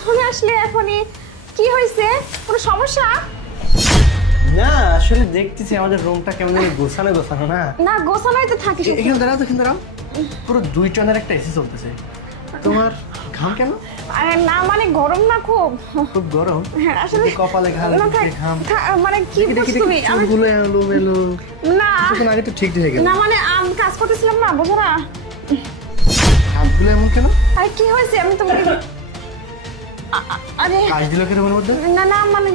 চলে আসলে এখনই, কি হয়েছে? কোনো সমস্যা? না আসলে দেখতেছি আমাদের রুমটা কেমন গোছানো গোছানো না। না গোছানোই তো থাকিস। এখানে দাঁড়াও তো, এখানে দাঁড়াও। পুরো 2 টনের একটা এসি চলতেছে। তোমার ঘাম কেন? আরে না মানে গরম না খুব। খুব গরম। হ্যাঁ আসলে কপালে ঘাম, না, ঘাম। মানে কি বলছো তুমি? আমি চুলগুলো এলোমেলো। না কিছুক্ষণ আগে তো ঠিক হয়ে গেল। না মানে আমি কাজ করতেছিলাম না, বুঝো না? হাতগুলো এমন কেন? আরে কি হয়েছে? আমি তোমাকে আরে কাজ দিল কেন ওর মধ্যে? না না মানে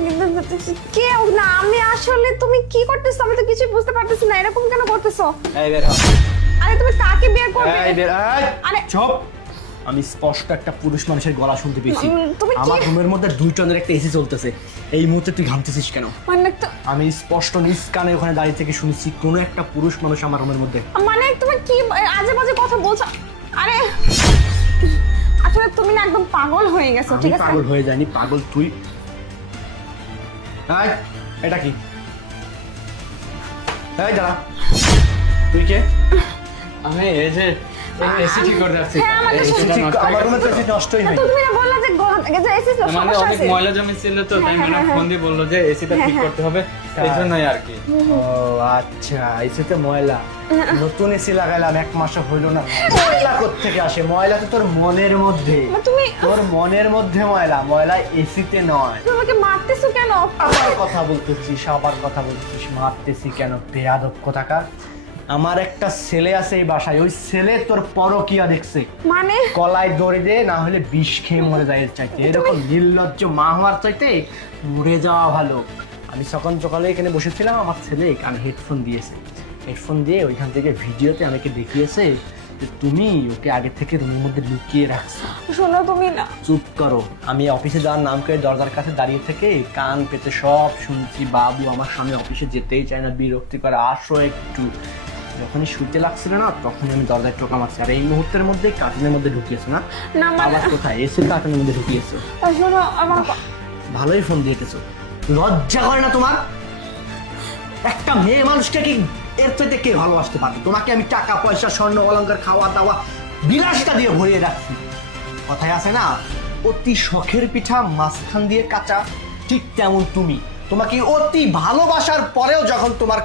কেউ না, আমি আসলে তুমি কি করতেছো আমি তো কিছু বুঝতে পারতেছি না, এরকম কেন করতেছো? এই বের হ। আরে তুমি কাকে বিয়ে করবে? এই বের আয়। আরে চুপ। আমি স্পষ্ট একটা পুরুষ মানুষের গলা শুনতে পেয়েছি। তুমি কি- আমার রুমের মধ্যে 2 টনের একটা এসি চলতেছে। এই মুহূর্তে তুই ঘামতেছিস কেন? মানে তো আমি স্পষ্ট নিজ কানে ওখানে দাঁড়িয়ে থেকে শুনছি কোনো একটা পুরুষ মানুষ আমার রুমের মধ্যে। মানে তুমি কি আজে বাজে কথা বলছো? আরে আসলে তুমি না একদম পাগল হয়ে গেছো, আমি ঠিক আছে? পাগল হয়ে যায়নি, পাগল তুই। এই, এটা কি? এই দাঁড়া, তুই কে? আমি এই যে এসি ঠিক করে যাচ্ছি। হ্যাঁ, আমাকে এই শুনছি। এসিটা নষ্ট হয়ে আমার রুমে তো গেছে। এসি নষ্টই না, হয়। তুমি না বললা যে যে এসি মানে সমস্যা অনেক আছে। ময়লা জমে ছিল তো, তাই হ্যাঁ, ম্যাডাম হ্যাঁ, ফোন দিয়ে বললো যে এসিটা হ্যাঁ, ঠিক হ্যাঁ। করতে হবে, এই জন্যই আর কি। ও আচ্ছা, এসিতে ময়লা। নতুন এসি লাগাইলাম 1 মাসও হইলো না। ময়লা কোত্থেকে আসে? ময়লা তো তোর মনের মধ্যে। না, তুমি তোর মনের মধ্যে ময়লা, ময়লা এসিতে নয়। তুমি আমাকে মারতেছো কেন? আবার কথা বলতেছিস, আবার কথা বলতেছিস, মারতেছি কেন? বেয়াদব কোথাকার। আমার একটা ছেলে আছে এই বাসায়, ওই ছেলে তোর পরকিয়া দেখছে। মানে কলায় দড়ি দে, না হলে বিষ খেয়ে মরে যায় এর চাইতে। এরকম নির্লজ্জ মা হওয়ার চাইতে মরে যাওয়া ভালো। আমি সকাল সকালে এখানে বসেছিলাম, আমার ছেলে কানে হেডফোন দিয়েছে। হেডফোন দিয়ে ওইখান থেকে ভিডিওতে আমাকে দেখিয়েছে যে তুমি ওকে আগে থেকে রুমের মধ্যে লুকিয়ে রাখছো। শোনো তুমি না, চুপ করো। আমি অফিসে যাওয়ার নাম করে দরজার কাছে দাঁড়িয়ে থেকে কান পেতে সব শুনছি। বাবু আমার সামনে অফিসে যেতেই চায় না, বিরক্তি করে, আসো একটু। যখনই শুতে লাগছিল না, তখনই আমি দরজায় টোকা মারছি। আর এই মুহূর্তের মধ্যে কার্টুনের মধ্যে ঢুকিয়েছো না? না মানে আবার কোথায় এসে কার্টুনের মধ্যে ঢুকিয়েছো? শোনো আমার ভালোই ফোন দিয়েছো। লজ্জা করে না তোমার? একটা মেয়ে মানুষকে কি এর চাইতে কে ভালোবাসতে পারে? তোমাকে আমি টাকা পয়সা স্বর্ণ অলংকার খাওয়া দাওয়া বিলাসটা দিয়ে ভরিয়ে রাখছি। কথায় আছে না, অতি শখের পিঠা মাঝখান দিয়ে কাঁচা, ঠিক তেমন তুমি। তোমাকে অতি ভালোবাসার পরেও যখন তোমার